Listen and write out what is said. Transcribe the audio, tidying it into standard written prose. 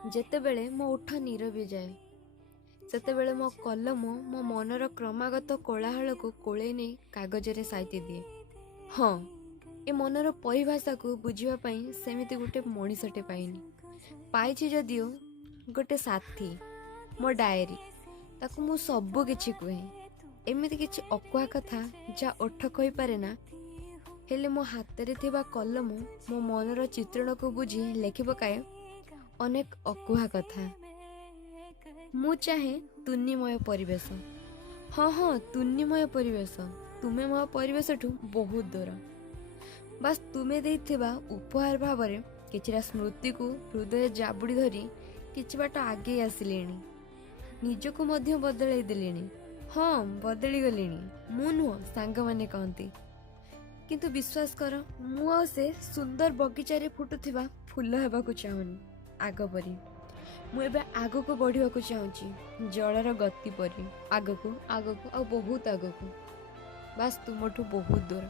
ଯେତେବେଳେ ମୋ ଓଠ ନୀରବି ଯାଏ ସେତେବେଳେ ମୋ କଲମ ମୋ ମନର କ୍ରମାଗତ କୋଳାହଳକୁ କୋଳେଇ ନେଇ କାଗଜରେ ସାଇତି ଦିଏ। ହଁ, ଏ ମନର ପରିଭାଷାକୁ ବୁଝିବା ପାଇଁ ସେମିତି ଗୋଟେ ମଣିଷଟେ ପାଇନି। ପାଇଛି ଯଦିଓ ଗୋଟେ ସାଥୀ, ମୋ ଡାଏରୀ। ତାକୁ ମୁଁ ସବୁ କିଛି କୁହେ, ଏମିତି କିଛି ଅକୁହା କଥା ଯାହା ଓଠ କହିପାରେ ନା, ହେଲେ ମୋ ହାତରେ ଥିବା କଲମ ମୋ ମନର ଚିତ୍ରଣକୁ ବୁଝି ଲେଖି ପକାଏ ଅନେକ ଅକୁହା କଥା। ମୁଁ ଚାହେଁ ତୁନିମୟ ପରିବେଶ। ହଁ, ତୁନିମୟ ପରିବେଶ। ତୁମେ ମୋ ପରିବେଶଠୁ ବହୁତ ଦୂର। ବାସ୍ ତୁମେ ଦେଇଥିବା ଉପହାର ଭାବରେ କିଛିଟା ସ୍ମୃତିକୁ ହୃଦୟ ଜାବୁଡ଼ି ଧରି କିଛି ବାଟ ଆଗେଇ ଆସିଲେଣି। ନିଜକୁ ମଧ୍ୟ ବଦଳାଇ ଦେଲେଣି। ହଁ, ବଦଳି ଗଲିଣି। ମୁଁ ନୁହଁ, ସାଙ୍ଗମାନେ କହନ୍ତି। କିନ୍ତୁ ବିଶ୍ୱାସ କର, ମୁଁ ଆଉ ସେ ସୁନ୍ଦର ବଗିଚାରେ ଫୁଟୁଥିବା ଫୁଲ ହେବାକୁ ଚାହୁଁନି ଆଗ ପରି। ମୁଁ ଏବେ ଆଗକୁ ବଢ଼ିବାକୁ ଚାହୁଁଛି, ଜଳର ଗତି ପରି। ଆଗକୁ ଆଉ ବହୁତ ଆଗକୁ। ବାସ୍ ତୁମଠୁ ବହୁତ ଦୂର।